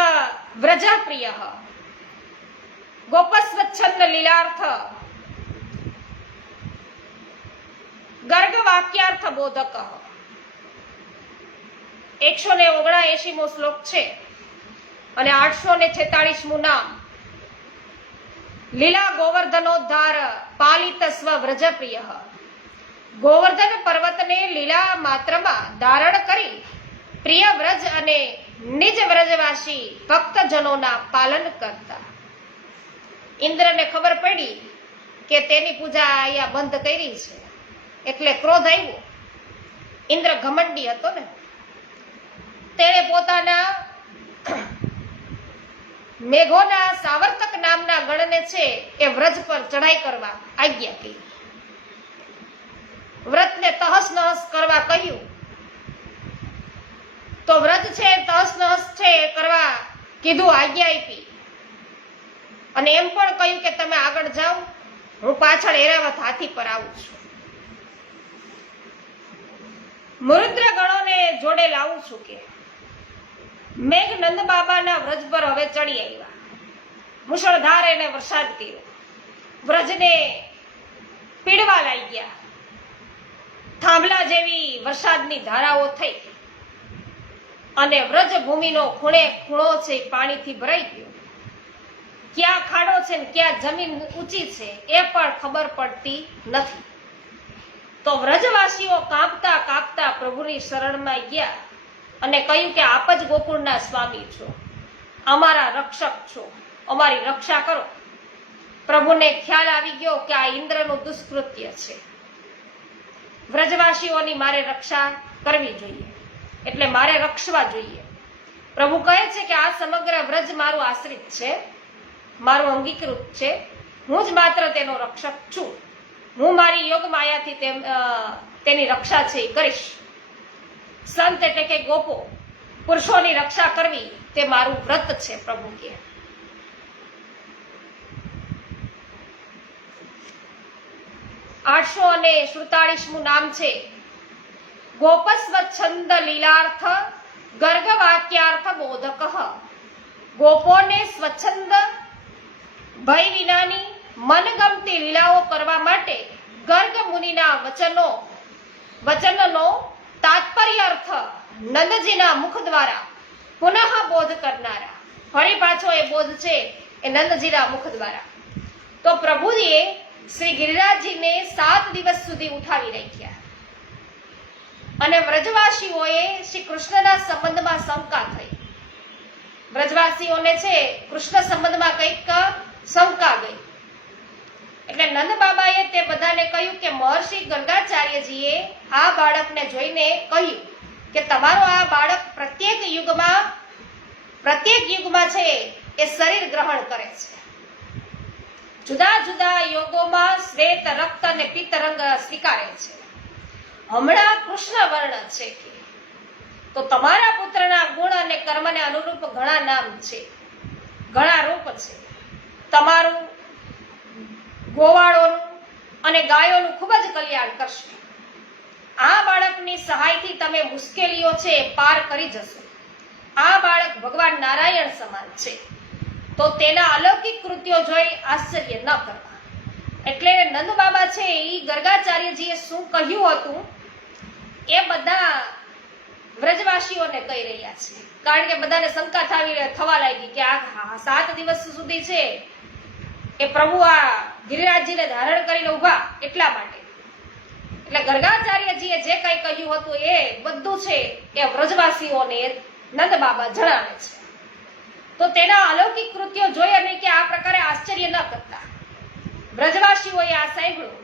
વ્રજ પ્રિય ગોપસ્વચ્છંદ લીલાર્થ ગર્ગ વાક્યાર્થ બોધક. 179મો શ્લોક છે અને 846મું નામ લીલા ગોવર્ધનોદ્ધાર પાલિત સ્વ વ્રજ પ્રિય. ગોવર્ધન પર્વતને લીલા માત્રમાં ધારણ કરી પ્રિય વ્રજ અને નિજ વ્રજવાસી ભક્તજનોના પાલન કરતા. ઇન્દ્રને ખબર પડી કે તેની પૂજા અહીંયા બંધ કરી છે એટલે ક્રોધ આવ્યો. ઇન્દ્ર ઘમંડી હતો ને, તેણે પોતાના મેઘોના સાવર્તક નામના ગણને છે એ વ્રજ પર ચઢાઈ કરવા આજ્ઞા કરી. વ્રતને તહસ નહસ કરવા કહ્યું. તો વ્રત છે તહસ નહસ છે કરવા કીધું, આજ્ઞા આપી અને એમ પણ કહ્યું કે તમે આગળ જાઓ, હું પાછળ એરાવત હાથી પર આવું છું. મૃદ્ર ગણોને જોડે લાવું છું કે મેઘ નંદ બાબાના વ્રજ પર હવે ચડી આવ્યા. મુશળધાર એને વરસાદ કર્યો. વ્રજને પીડવા લાગ્યા. થાંભલા જેવી વરસાદની ધારાઓ થઈ અને વ્રજ ભૂમિનો ખૂણે ખૂણો છે પાણીથી ભરાઈ ગયો. ક્યાં ખાડો છે ને ક્યાં જમીન ઊંચી છે એ પણ ખબર પડતી નથી. તો વ્રજવાસીઓ કાંપતા કાંપતા પ્રભુની શરણમાં ગયા અને કહ્યું કે આપ જ ગોકુળના સ્વામી છો, અમારા રક્ષક છો, અમારી રક્ષા કરો. પ્રભુને ખ્યાલ આવી ગયો કે આ ઇન્દ્રનું દુષ્કૃત્ય છે, વ્રજવાસીઓની મારે રક્ષા કરવી જોઈએ, એટલે મારે રક્ષવા જોઈએ. પ્રભુ કહે છે કે આ સમગ્ર વ્રજ મારું આશ્રિત છે, મારું અંગીકૃત છે, હું જ માત્ર તેનો રક્ષક છું. હું મારી યોગ માયાથી તેની રક્ષા છે એ કરીશ. સંત એટલે કે ગોપો, પુરુષોની રક્ષા કરવી તે મારું વ્રત છે. પ્રભુ કે 847મું નામ છે ગોપસ્વચ્છંદ લીલાર્થ ગર્ગ વાક્યાર્થ બોધક. ગોપોને સ્વચ્છંદ ભય વિનાની મનગમતી લીલાઓ કરવા માટે ગર્ગ મુનિના વચનો વચનનો તાત્પર્ય અર્થ નંદજીના મુખ દ્વારા પુનઃ બોધ કરનારા. ફરી પાછો એ બોધ છે એ નંદજીના મુખ દ્વારા. તો પ્રભુજીએ શ્રી ગિરિરાજજીને 7 દિવસ સુધી ઉઠાવી રાખ્યા અને વ્રજવાસીઓએ શ્રી કૃષ્ણના સંબંધમાં શંકા થઈ. વ્રજવાસીઓને છે કૃષ્ણ સંબંધમાં કંઈક શંકા ગઈ. એટલે નંદ બાબાએ તે બધાને કહ્યું કે મહર્ષિ ગર્ગાચાર્યજીએ આ બાળકને જોઈને કહ્યું કે તમારો આ બાળક પ્રત્યેક યુગમાં છે એ શરીર ગ્રહણ કરે છે. જુદા જુદા યોગોમાં શ્વેત, રક્ત અને પિત્ત રંગ સ્વીકારે છે. હમણાં કૃષ્ણ વર્ણ છે કે તો તમારા પુત્રના ગુણ અને કર્મને અનુરૂપ ઘણા નામ છે, ઘણા રૂપ છે. તમારું ગોવાળોનું અને ગાયોનું ખૂબ જ કલ્યાણ કરશે. આ બાળકની સહાયથી તમે મુશ્કેલીઓ છે પાર કરી જશો. આ બાળક ભગવાન નારાયણ સમાન છે, તો તેના અલૌકિક કૃત્યો જોઈ આશ્ચર્ય ન કરવા. એટલે નંદ બાબા છે એ ગર્ગાચાર્યજીએ શું કહ્યું હતું એ બધા વ્રજવાસીઓને કહી રહ્યા છે. કારણ કે બધાને શંકા થવા લાગી કે આ 7 દિવસ સુધી છે એ પ્રભુ આ ગિરિરાજજીને ધારણ કરીને ઉભા એટલા માટે. એટલે ગર્ગાચાર્યજીએ જે કંઈ કહ્યું હતું એ બધું છે એ વ્રજવાસીઓને નંદ બાબા જણાવે છે. તો તેના અલૌકિક કૃત્યો જોઈ અને કે આ પ્રકારે આશ્ચર્ય ન કરતા. વ્રજવાસીઓએ આ સાંભળ્યું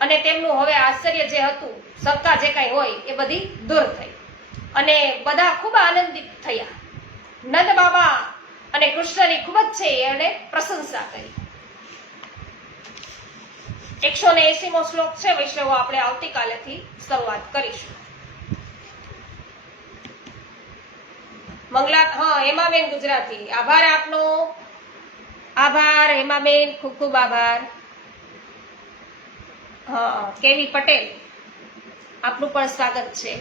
અને તેમનું હવે આશ્ચર્ય જે હતું, શંકા જે કઈ હોય એ બધી દૂર થઈ અને બધા ખૂબ આનંદિત થયા. નંદ બાબા અને કૃષ્ણની ખૂબ જ છે એને પ્રશંસા કરી. 180મો શ્લોક છે વૈષ્ણવો, આપણે આવતીકાલેથી શરૂઆત કરીશું. હેમાબેન ગુજરાતી, આભાર આપનો. આભાર હેમાબેન, ખૂબ ખૂબ આભાર. કેવી પટેલ, આપનું પણ સ્વાગત છે.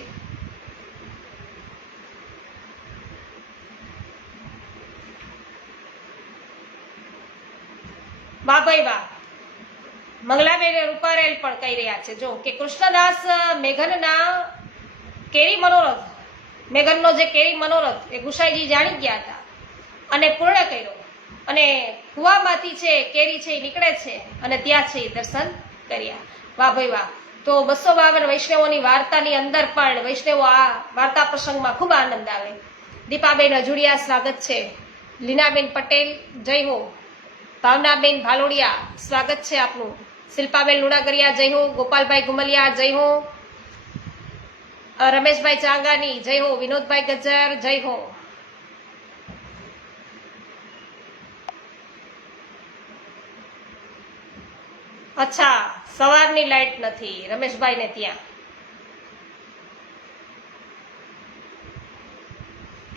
વાહ ભાઈ વાહ. મંગલાબેન રૂપારેલ પણ કહી રહ્યા છે જો કે કૃષ્ણદાસ મેઘનના કેરી મનોરથ, મેઘનનો જે કેરી મનોરથ એ ગુસાઈજી જાણી ગયા હતા અને પૂર્ણ કર્યો અને કુવામાંથી છે કેરી છે નીકળે છે અને ત્યાં છે દર્શન કર્યા. વાહ ભાઈ વાહ. તો 252 વૈષ્ણવોની વાર્તાની અંદર પણ વૈષ્ણવો આ વાર્તા પ્રસંગમાં ખૂબ આનંદ આવે. દીપાબેન અજુડિયા સ્વાગત છે. લીનાબેન પટેલ જય હો. ભાવનાબેન ભાલોડિયા સ્વાગત છે આપનું. શિલ્પાબેન લુણાગરિયા જય હો. ગોપાલભાઈ ગુમલિયા જય હો. રમેશભાઈ ચાંગાની જય હો. વિનોદભાઈ ગજ્જર જય હો. અચ્છા, સવારની લાઈટ નથી રમેશભાઈ ને ત્યાં.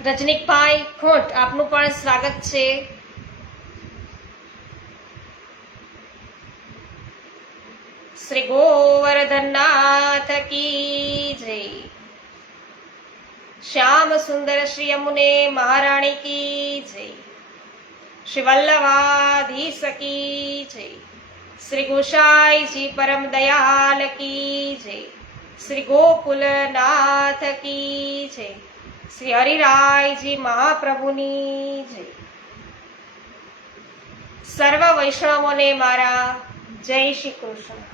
રજનીકભાઈ ખોટ આપનું પણ સ્વાગત છે. શ્રી ગોવર્ધનનાથ કી જય. શ્યામ સુંદર શ્રી યમુને મહારાણી કી જય. શ્રી વલ્લભાધીશ કી જય. શ્રી ગોસાઈજી પરમ દયાલ કી જય. શ્રી ગોકુલનાથ કી જય. શ્રી હરિરાયજી મહાપ્રભુની જય. સર્વ વૈષ્ણવોને મારા જય શ્રી કૃષ્ણ.